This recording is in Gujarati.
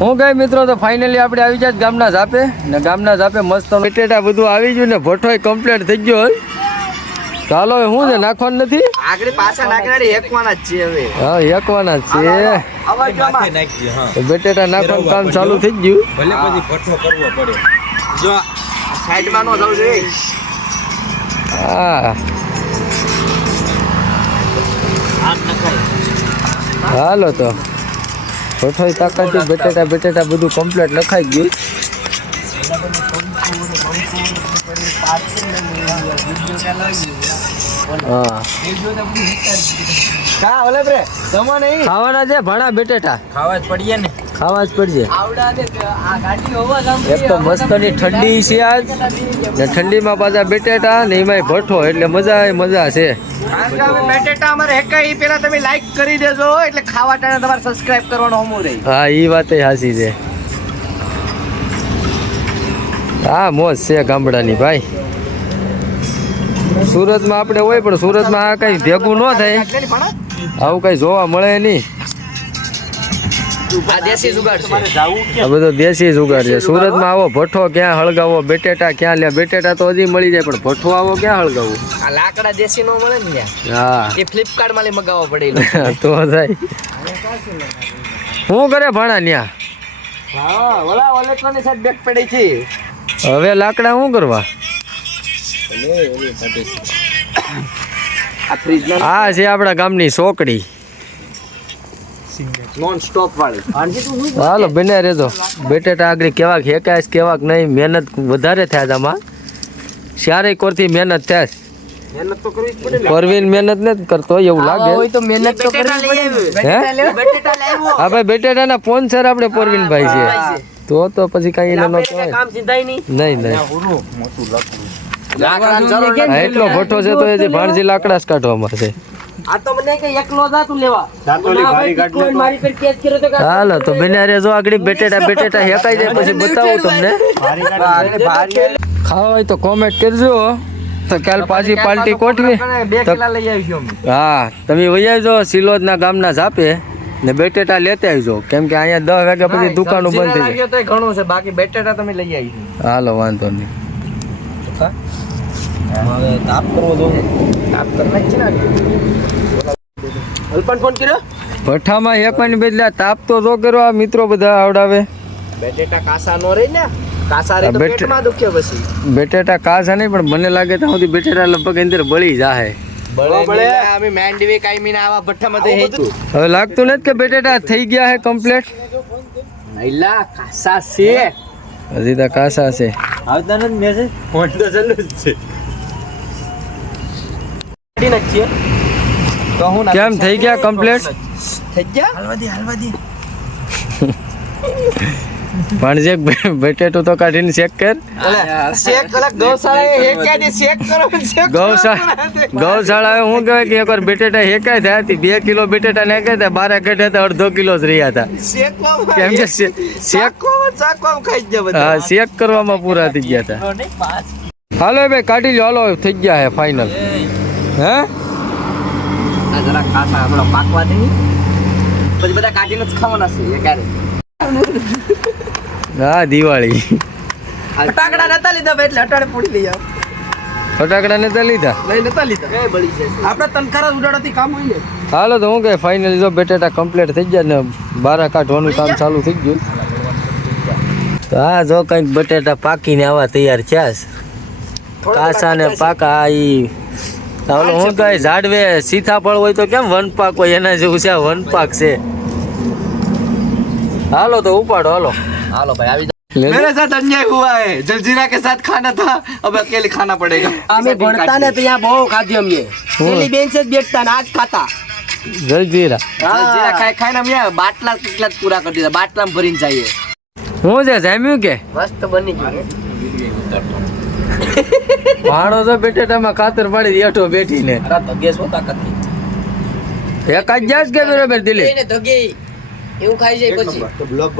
હું કઈ મિત્રો તો ફાઇનલી આપણે આવી જાય ગામના ઝાપે. ને ગામના ઝાપે મસ્ત બટેટા બધું આવી ગયું ને ભઠ્ઠો કમ્પ્લીટ થઈ ગયો હોય. ચાલો હું શું છે નાખવાનું નથી? આગળ પાછા નાખનારી એકવાના જ છે હવે. હા એકવાના જ છે બટેટા નાખવાનું કામ ચાલુ થઈ ગયું. ભલે પછી ભઠ્ઠો કરવો પડે. જો સાઈડમાં નો જવું જોઈએ. હા. હાલો તો. ભઠ્ઠોય તાકાતથી બટેટા બટેટા બધું કમ્પ્લીટ લખાઈ ગયું. ખાવાના છે ભાણા બટેટા. ખાવા જ પડીએ ને. ખાવા જ પડશે. એક તો મસ્તની ઠંડી છે આજ. ને ઠંડીમાં પાછા બેટેટા ને એમાંય ભઠ્ઠો એટલે મજા એ મજા છે. કારણ કે હવે બેટેટા અમારે હેકાઈ પેલા તમે લાઈક કરી દેજો એટલે ખાવા ટાણે તમારે સબસ્ક્રાઇબ કરવાનો રહી. હા એ વાત હાસી છે. હા મોજ છે ગામડાની ભાઈ. સુરતમાં આપણે હોય પણ સુરતમાં આ કઈ ભેગું ન થાય. આવું કઈ જોવા મળે નહીં. આ દેશી જુગાડ છે. આ બધો દેશી જુગાર છે. સુરતમાં આવો ભઠ્ઠો ક્યાં હળગાવો બેટેટા ક્યાં લે બેટેટા તો હજી મળી જાય પણ ભઠ્ઠો આવો ક્યાં હળગાવો? આ લાકડા દેશી નો મળે ને હા. એ ફ્લિપકાર્ટમાં મગાવવા પડે તો થાય. શું કરે ભાણા ન્યા? હા ઓલા ઓલેટ્રોની સાઈડ બેક પડી છે. હવે લાકડા શું કરવા? આ છે આપણા ગામની ચોકડી નોન સ્ટોપ વાળી. હાલો બને રેજો બેટેટા આગળ કેવાક હેકાશ કેવાક નહીં મહેનત વધારે થયા આમાં. ચારેય કોરથી મહેનત થયા છે. મહેનત તો કરવી જ પડે પરવીન મહેનત નથી કરતો એવું લાગે. તો મહેનત તો કરવી પડે હે? ભાઈ બેટેટાના આપણે પરવીનભાઈ છે. તો તો પછી કઈ ન કહેવાય. કામ સીધાય નહીં. નહીં એટલો ભઠ્ઠો છે તો એ જે ભાણજી લાકડા જ કાઢવામાં છે આ તો મને કે એકલો જા તું લેવા ના ભાઈ, તું મારી પર કેસ કર્યો તો કે હાલો તો બને જો આગળ બેટેટા બેટેટા હેકાઈ જાય પછી બતાવું તમને. ખાવા હોય તો કોમેન્ટ કરજો તો કાલ પાછી પાર્ટી ગોઠવી. બે તો- કિલા લઈ આવીશું અમે. હા તમે વહી આવજો સિલોદના ગામના ઝાપે ને બેટેટા લેતા આવજો. કેમ કે અહીંયા દસ વાગ્યા પછી દુકાનો બંધ થઈ જાય. ઘણું છે. બાકી બેટેટા તમે લઈ આવી. હાલો વાંધો નહીં. હવે તાપ કરવો તો તાપ કરવા નાખ છે ને અલ્પન ફોન કર્યો? ભઠ્ઠામાં એક બદલે તાપ તો જો કરો આ મિત્રો બધા આવડાવે. બેટેટા કાસા નો રહી ને? કાસા રે તો પેટમાં દુખે પછી. બેટેટા કાસા નહીં પણ મને લાગે ત્યાં સુધી બેટેટા લગભગ અંદર બળી જાહે. હવે લાગતું નથી કે બેટેટા થઈ ગયા હે કમ્પ્લીટ નઈલા કાસા છે. હજી તો કાસા છે. આવતા નથી મેસેજ? ફોન તો ચાલુ જ છે. કાઢી નાખીએ. તો હું કેમ થઈ ગયા કમ્પ્લીટ થઈ ગયા? હાલવા દે હાલવા દે ભણજે બેટેટું તો કાઢીને ચેક કર. શેક કર ગૌશાળા એ હેક્યા દે શેક કરો શેક ગૌશાળા ગૌશાળાએ હું કહેવાય કે એકવાર બેટેટા હેકાય થયા હતી બે કિલો બેટેટા કહે હતા બારે ગઢે તો અડધો કિલો જ રહ્યા હતા. કેમ કે જ જાય હા શેક કરવામાં પૂરા થઈ ગયા હતા. હાલો ભાઈ કાઢી લો હાલો થઈ ગયા હે ફાઇનલ હે? આ જરા કાસા હમણાં પાકવા દે. પછી બધા કાઢીને જ ખાવાના છે એ ક્યારે? હા દિવાળી. ફટાકડા નતા લીધા ભાઈ એટલે અટાડે પૂડી લઈ આવ. ફટાકડા લીધા? નતા લીધા. એ બળી જાય આપણે તનખારા ઉડાડવાથી કામ હોય ને. હાલો તો હું કે ફાઇનલી જો બેટેટા કમ્પ્લીટ થઈ ગયા ને બારા કાઢવાનું કામ ચાલુ થઈ ગયું. તો હા જો કંઈક બટેટા પાકીને આવા તૈયાર થયા છે. કાસા ને પાકા આ ઓલો હું કહે ઝાડવે સીતાફળ હોય તો કેમ વનપાક હોય એના જેવું છે આ વનપાક છે હાલો તો ઉપાડો હાલો હાલો ભાઈ આવી લે લે. मेरे साथ अन्याय हुआ है जलजीरा के साथ खाना था अब अकेले खाना पड़ेगा हमें भरता ने तो यहाँ बहुत खाती हम ये पहली बेंच से बैठता ना आज खाता જલજીરા जलजीरा खाए खाए ना हम यहाँ बाटला कितला पूरा कर दिया बाटला में भरीने चाहिए હું છે જામ્યું કે मस्त बनी गई ભાણો તો બેટેટામાં ખાતર પાડી હેઠો બેઠીને. ધગે શું તાકાત એક જ જાસ કે બરોબર દિલીપ? એવું ખાઈ જાય પછી. બ્લોગ